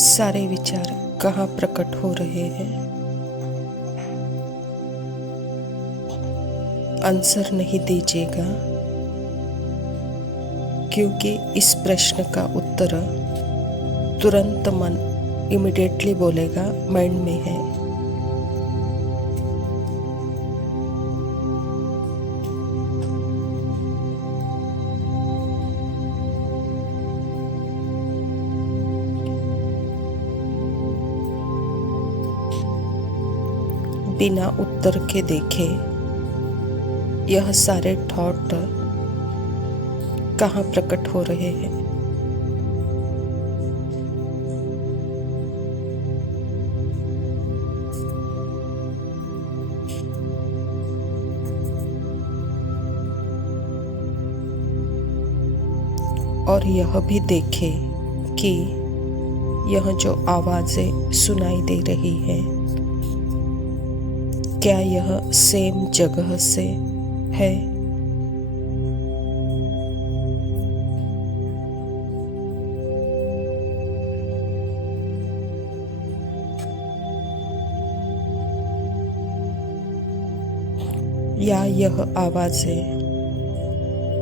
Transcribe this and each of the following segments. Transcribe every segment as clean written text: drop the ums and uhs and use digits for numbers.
सारे विचार कहाँ प्रकट हो रहे हैं? आंसर नहीं दीजिएगा, क्योंकि इस प्रश्न का उत्तर तुरंत मन इमिडिएटली बोलेगा माइंड में है। बिना उत्तर के देखे यह सारे थॉट कहाँ प्रकट हो रहे हैं? और यह भी देखे कि यह जो आवाजें सुनाई दे रही है, क्या यह सेम जगह से है? या यह आवाजें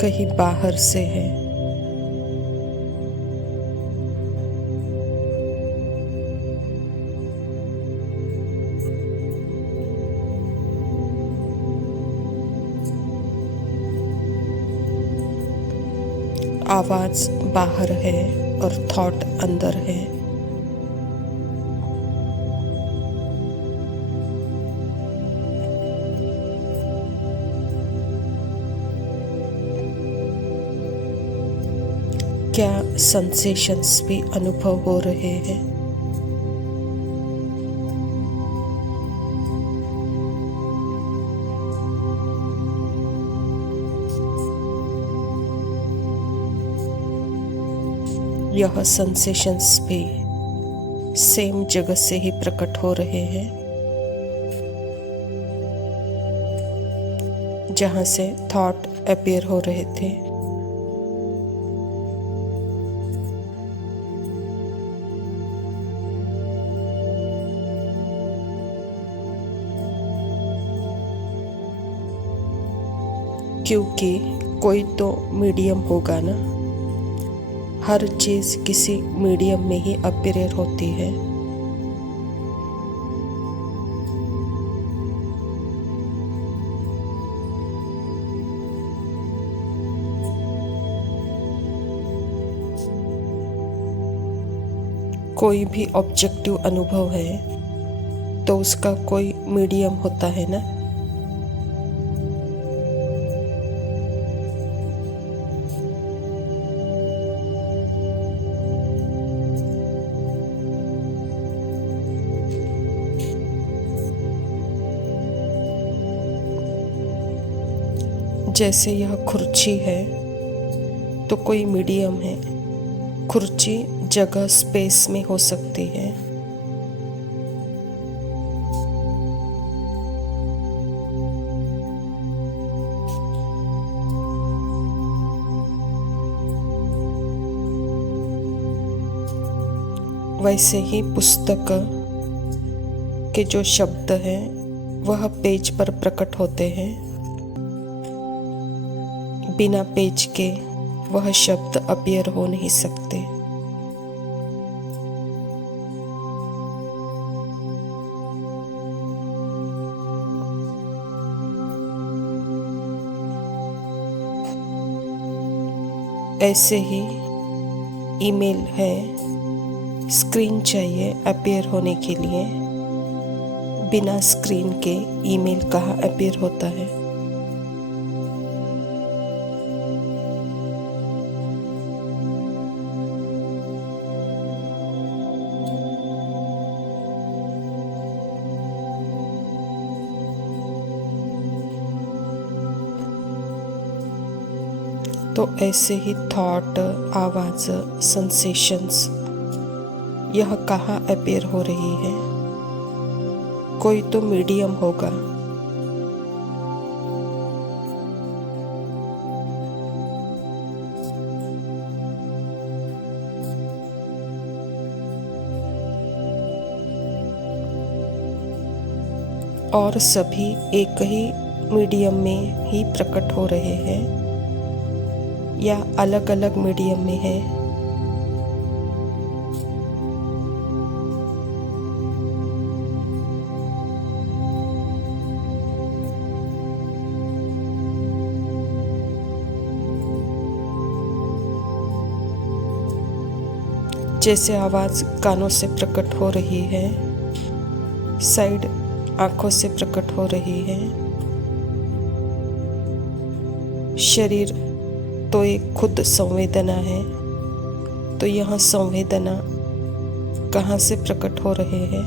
कहीं बाहर से है? आवाज बाहर है और थॉट अंदर है। क्या सेंसेशंस भी अनुभव हो रहे हैं? यह सेंसेशंस भी सेम जगह से ही प्रकट हो रहे हैं जहाँ से थॉट अपीयर हो रहे थे। क्योंकि कोई तो मीडियम होगा ना, हर चीज किसी मीडियम में ही अपीयर होती है। कोई भी ऑब्जेक्टिव अनुभव है तो उसका कोई मीडियम होता है ना। जैसे यह कुर्सी है तो कोई मीडियम है। कुर्सी जगह स्पेस में हो सकती है। वैसे ही पुस्तक के जो शब्द हैं वह पेज पर प्रकट होते हैं। बिना पेज के वह शब्द अपीयर हो नहीं सकते। ऐसे ही ईमेल है, स्क्रीन चाहिए अपीयर होने के लिए। बिना स्क्रीन के ईमेल कहाँ अपीयर होता है? तो ऐसे ही थॉट, आवाज, सेंसेशंस यह कहाँ अपीयर हो रही है? कोई तो मीडियम होगा। और सभी एक ही मीडियम में ही प्रकट हो रहे हैं या अलग अलग मीडियम में है। जैसे आवाज़ कानों से प्रकट हो रही है, साइड आंखों से प्रकट हो रही है। शरीर तो एक खुद संवेदना है, तो यह संवेदना कहाँ से प्रकट हो रहे हैं?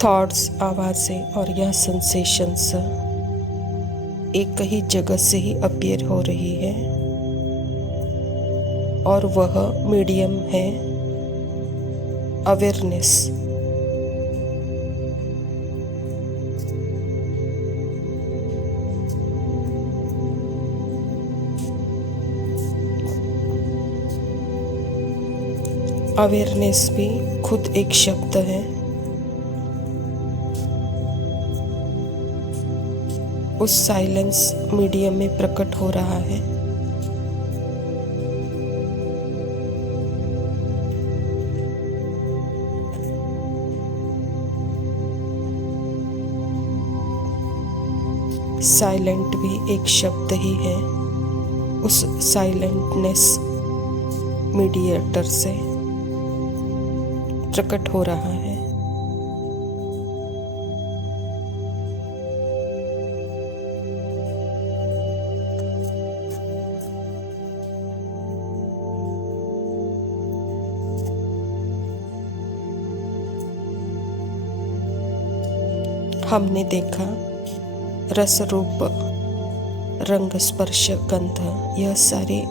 थॉट्स, आवाज़ें और यह सेंसेशंस एक ही जगह से ही अपीयर हो रही है और वह मीडियम है अवेयरनेस। अवेयरनेस भी खुद एक शब्द है। उस साइलेंस मीडियम में प्रकट हो रहा है। साइलेंट भी एक शब्द ही है उस साइलेंटनेस मीडिएटर से प्रकट हो रहा है। हमने देखा रस, रूप, रंग, स्पर्श, गंध, यह सारे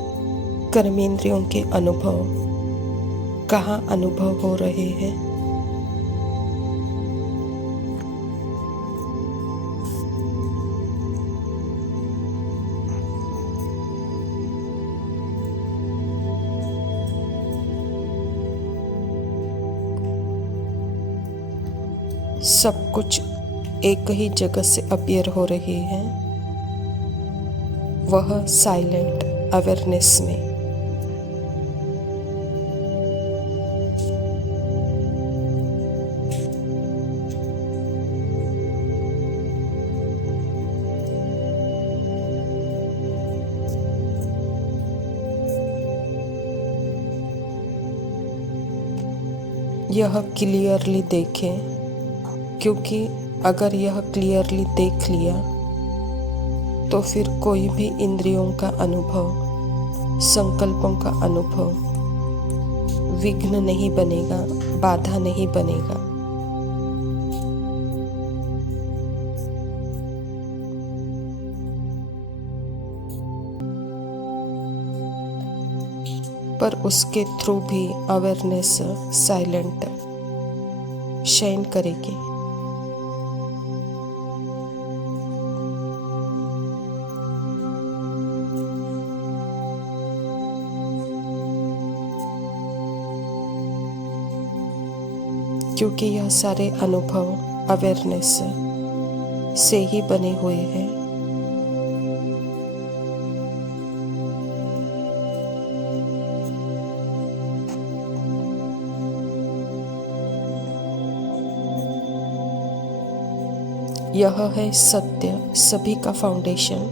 कर्मेंद्रियों के अनुभव कहाँ अनुभव हो रहे हैं? सब कुछ एक ही जगह से अपीयर हो रही है, वह साइलेंट अवेयरनेस में। यह क्लियरली देखें, क्योंकि अगर यह क्लियरली देख लिया तो फिर कोई भी इंद्रियों का अनुभव, संकल्पों का अनुभव विघ्न नहीं बनेगा, बाधा नहीं बनेगा। पर उसके थ्रू भी अवेयरनेस साइलेंट शाइन करेगी। क्योंकि यह सारे अनुभव अवेयरनेस से ही बने हुए हैं। यह है सत्य, सभी का फाउंडेशन।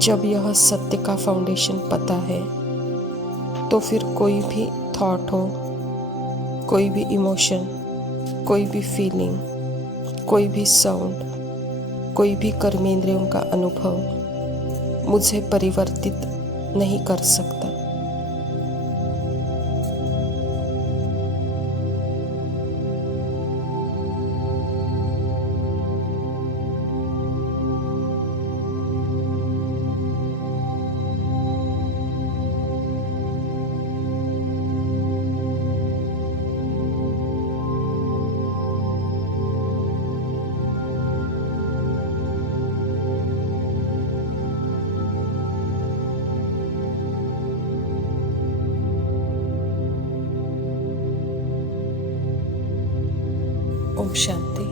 जब यह सत्य का फाउंडेशन पता है तो फिर कोई भी थॉट हो, कोई भी इमोशन, कोई भी फीलिंग, कोई भी साउंड, कोई भी कर्मेंद्रियों का अनुभव मुझे परिवर्तित नहीं कर सकता। ओम शांति।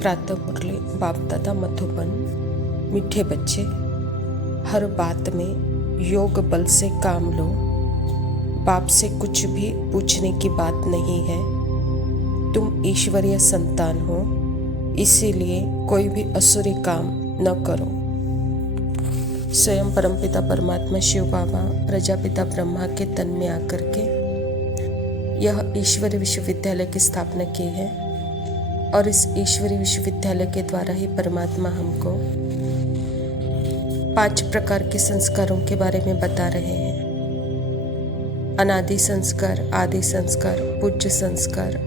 प्रातः मुरली बाप दादा मधुबन। मीठे बच्चे, हर बात में योग बल से काम लो। बाप से कुछ भी पूछने की बात नहीं है। तुम ईश्वरीय संतान हो, इसीलिए कोई भी असुरी काम न करो। स्वयं परमपिता परमात्मा शिव बाबा प्रजापिता ब्रह्मा के तन में आकर के यह ईश्वरीय विश्वविद्यालय की स्थापना की है और इस ईश्वरीय विश्वविद्यालय के द्वारा ही परमात्मा हमको 5 प्रकार के संस्कारों के बारे में बता रहे हैं। अनादि संस्कार, आदि संस्कार, पूज्य संस्कार,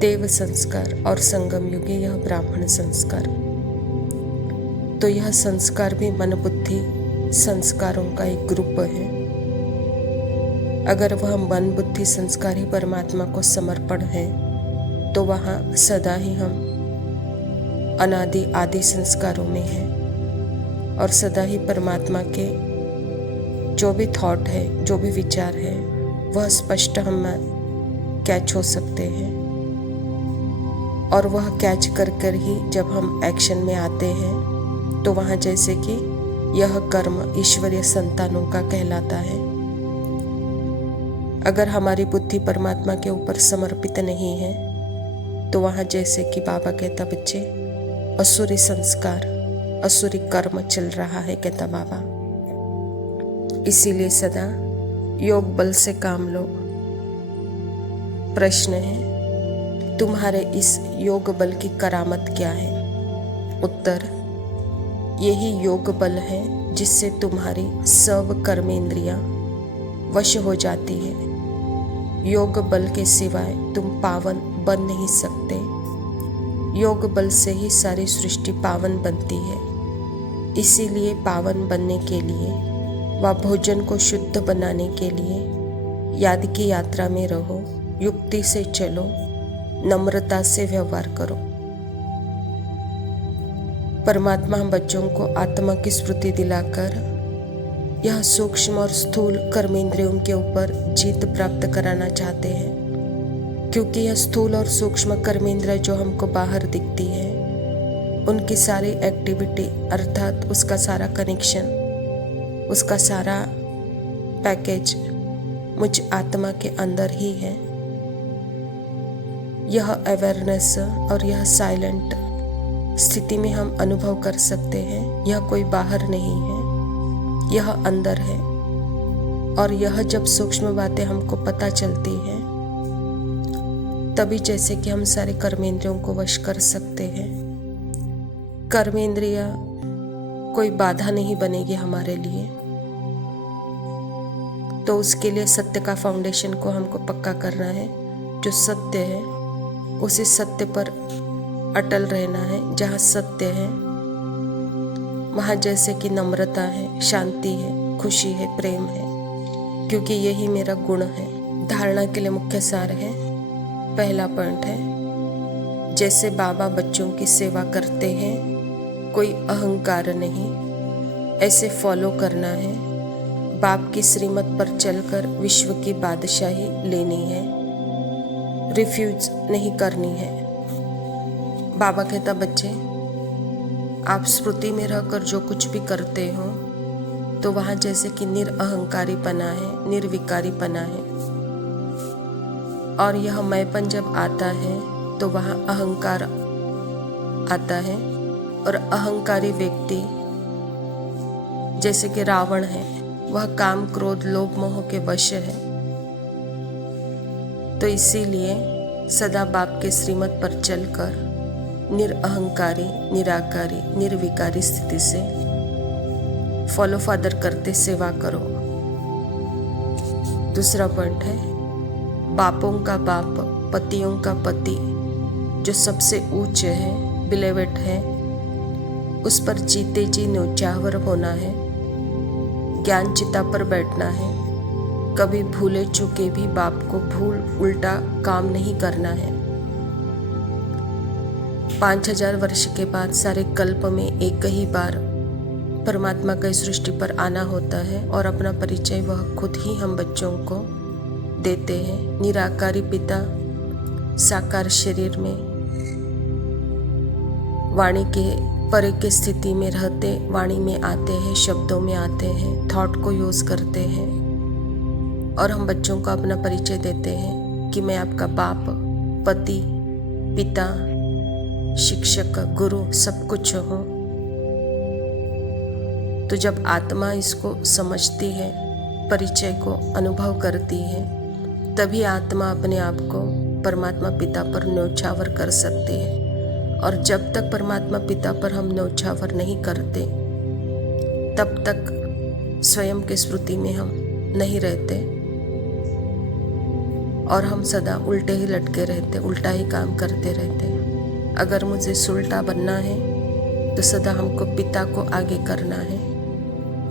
देव संस्कार और संगम युगे यह ब्राह्मण संस्कार। तो यह संस्कार भी मन बुद्धि संस्कारों का एक ग्रुप है। अगर वह मन बुद्धि संस्कार ही परमात्मा को समर्पण है तो वहाँ सदा ही हम अनादि आदि संस्कारों में हैं और सदा ही परमात्मा के जो भी थॉट है, जो भी विचार है, वह स्पष्ट हम कैच हो सकते हैं। और वह कैच कर ही जब हम एक्शन में आते हैं तो वहाँ जैसे कि यह कर्म ईश्वरीय संतानों का कहलाता है। अगर हमारी बुद्धि परमात्मा के ऊपर समर्पित नहीं है तो वहाँ जैसे कि बाबा कहता बच्चे असुरी संस्कार, असुरी कर्म चल रहा है, कहता बाबा। इसीलिए सदा योग बल से काम लो। प्रश्न है, तुम्हारे इस योग बल की करामत क्या है? उत्तर, यही योग बल है जिससे तुम्हारी सब कर्मेंद्रियां वश हो जाती है। योग बल के सिवाय तुम पावन बन नहीं सकते। योग बल से ही सारी सृष्टि पावन बनती है। इसीलिए पावन बनने के लिए व भोजन को शुद्ध बनाने के लिए याद की यात्रा में रहो, युक्ति से चलो, नम्रता से व्यवहार करो। परमात्मा हम बच्चों को आत्मा की स्मृति दिलाकर यह सूक्ष्म और स्थूल कर्मेंद्रियों के ऊपर जीत प्राप्त कराना चाहते हैं, क्योंकि यह स्थूल और सूक्ष्म कर्मेंद्रिय जो हमको बाहर दिखती है, उनकी सारी एक्टिविटी अर्थात उसका सारा कनेक्शन, उसका सारा पैकेज मुझ आत्मा के अंदर ही है। यह अवेयरनेस और यह साइलेंट स्थिति में हम अनुभव कर सकते हैं। यह कोई बाहर नहीं है, यह अंदर है। और यह जब सूक्ष्म बातें हमको पता चलती हैं तभी जैसे कि हम सारे कर्मेंद्रियों को वश कर सकते हैं। कर्मेंद्रिय कोई बाधा नहीं बनेगी हमारे लिए। तो उसके लिए सत्य का फाउंडेशन को हमको पक्का करना है। जो सत्य है उसी सत्य पर अटल रहना है। जहाँ सत्य है वहाँ जैसे कि नम्रता है, शांति है, खुशी है, प्रेम है, क्योंकि यही मेरा गुण है। धारणा के लिए मुख्य सार है। पहला पॉइंट है, जैसे बाबा बच्चों की सेवा करते हैं, कोई अहंकार नहीं, ऐसे फॉलो करना है। बाप की श्रीमत पर चलकर विश्व की बादशाही लेनी है, रिफ्यूज नहीं करनी है। बाबा कहता बच्चे, आप स्मृति में रहकर जो कुछ भी करते हो तो वहाँ जैसे कि निरअहंकारीपना है, निर्विकारीपना है। और यह मैंपन जब आता है तो वहाँ अहंकार आता है। और अहंकारी व्यक्ति जैसे कि रावण है, वह काम क्रोध लोभ मोह के वश है। तो इसीलिए सदा बाप के श्रीमत पर चलकर निरअहंकारी, निराकारी, निर्विकारी स्थिति से फॉलो फादर करते सेवा करो। दूसरा पॉइंट है, बापों का बाप, पतियों का पति जो सबसे ऊंच है, बिलेवेट है, उस पर जीते जी न्योछावर होना है। ज्ञान चिता पर बैठना है। कभी भूले चुके भी बाप को भूल उल्टा काम नहीं करना है। 5000 वर्ष के बाद सारे कल्प में एक ही बार परमात्मा का सृष्टि पर आना होता है और अपना परिचय वह खुद ही हम बच्चों को देते हैं। निराकारी पिता साकार शरीर में वाणी के परे की स्थिति में रहते वाणी में आते हैं, शब्दों में आते हैं, थॉट को यूज़ करते हैं और हम बच्चों को अपना परिचय देते हैं कि मैं आपका बाप, पति, पिता, शिक्षक, गुरु सब कुछ हूँ। तो जब आत्मा इसको समझती है, परिचय को अनुभव करती है, तभी आत्मा अपने आप को परमात्मा पिता पर न्योछावर कर सकती है। और जब तक परमात्मा पिता पर हम न्योछावर नहीं करते, तब तक स्वयं की स्मृति में हम नहीं रहते और हम सदा उल्टे ही लटके रहते, उल्टा ही काम करते रहते। अगर मुझे सुलटा बनना है तो सदा हमको पिता को आगे करना है।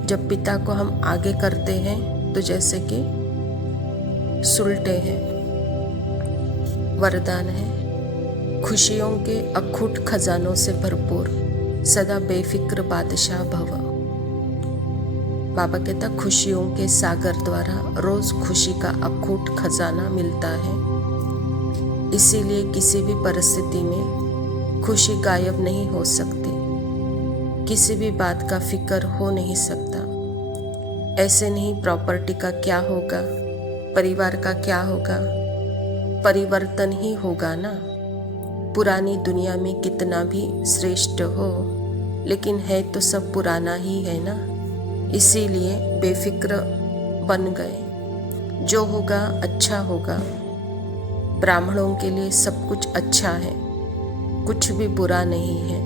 जब पिता को हम आगे करते हैं तो जैसे कि सुलटे हैं। वरदान है, खुशियों के अखूट खजानों से भरपूर सदा बेफिक्र बादशाह भव। बाबा कहता खुशियों के सागर द्वारा रोज खुशी का अखूट खजाना मिलता है। इसीलिए किसी भी परिस्थिति में खुशी गायब नहीं हो सकती, किसी भी बात का फिक्र हो नहीं सकता। ऐसे नहीं प्रॉपर्टी का क्या होगा, परिवार का क्या होगा, परिवर्तन ही होगा ना। पुरानी दुनिया में कितना भी श्रेष्ठ हो, लेकिन है तो सब पुराना ही है ना। इसीलिए बेफिक्र बन गए। जो होगा अच्छा होगा। ब्राह्मणों के लिए सब कुछ अच्छा है, कुछ भी बुरा नहीं है।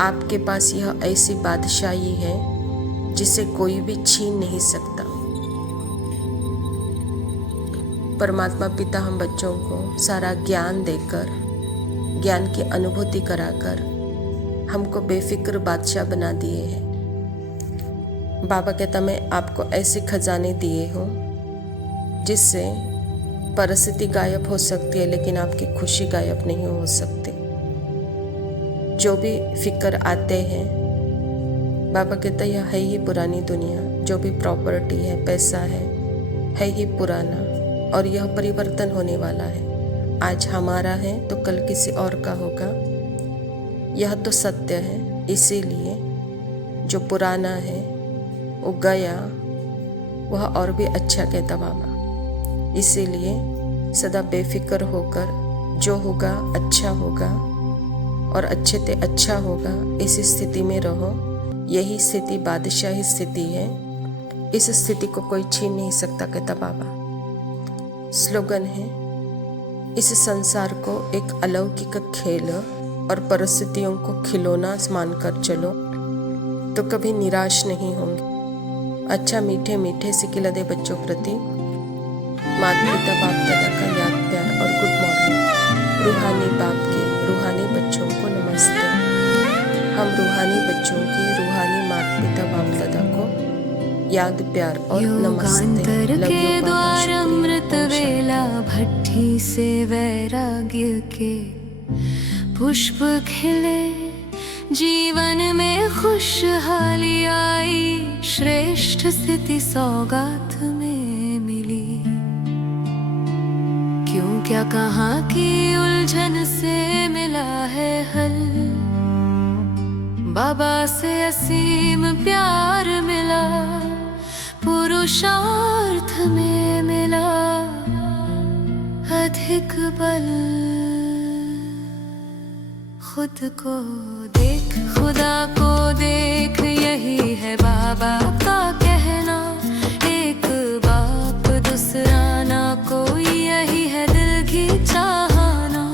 आपके पास यह ऐसी बादशाही है जिसे कोई भी छीन नहीं सकता। परमात्मा पिता हम बच्चों को सारा ज्ञान देकर, ज्ञान की अनुभूति कराकर हमको बेफिक्र बादशाह बना दिए हैं। बाबा कहता मैं आपको ऐसे खजाने दिए हूँ जिससे परिस्थिति गायब हो सकती है, लेकिन आपकी खुशी गायब नहीं हो सकती। जो भी फिक्र आते हैं, बाबा कहता यह है ही पुरानी दुनिया। जो भी प्रॉपर्टी है, पैसा है ही पुराना और यह परिवर्तन होने वाला है। आज हमारा है तो कल किसी और का होगा, यह तो सत्य है। इसीलिए जो पुराना है वो गया, वह और भी अच्छा कहता बाबा। इसीलिए सदा बेफिक्र होकर जो होगा अच्छा होगा और अच्छे ते अच्छा होगा, इस स्थिति में रहो। यही स्थिति बादशाही स्थिति है। इस स्थिति को कोई छीन नहीं सकता कहता बाबा। स्लोगन है, इस संसार को एक अलौकिक खेल और परिस्थितियों को खिलौना मानकर चलो तो कभी निराश नहीं होंगे। अच्छा मीठे मीठे सिकिला दे बच्चों प्रति माता पिता बाप दादा का याद प्यार और गुड मॉर्निंग। रूहानी बाप के रूहानी बच्चों को नमस्ते। हम रूहानी बच्चों की रूहानी माता पिता बाप दादा को याद प्यार और नमस्ते। के द्वार अमृत वेला भट्टी से वैराग्य के पुष्प खिले, जीवन में खुशहाली आई, श्रेष्ठ स्थिति सौगात में मिली। क्यों क्या कहाँ की उलझन से मिला है हल, बाबा से असीम प्यार मिला, पुरुषार्थ में मिला अधिक बल। खुद को देख, खुदा को देख, यही है बाबा का कहना। एक बाप दूसरा ना कोई, यही है दिल की चाहना।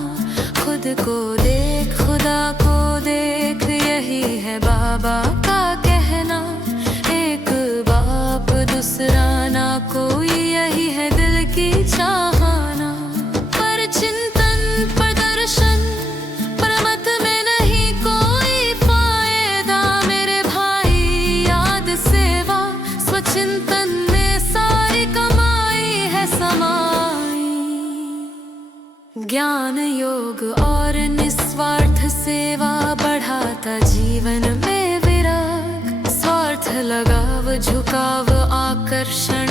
खुद को देख, खुदा को देख, यही है बाबा का कहना। एक बाप दूसरा ना कोई, यही है दिल की चाहना। पर चिंतन, पर दर्शन, पर मत में नहीं कोई फायदा मेरे भाई। याद सेवा स्वचिंतन में सारी कमाई है समाई। ज्ञान योग और निस्वार्थ सेवा बढ़ाता जीवन में विराग। स्वार्थ लगाव झुकाव आकर्षण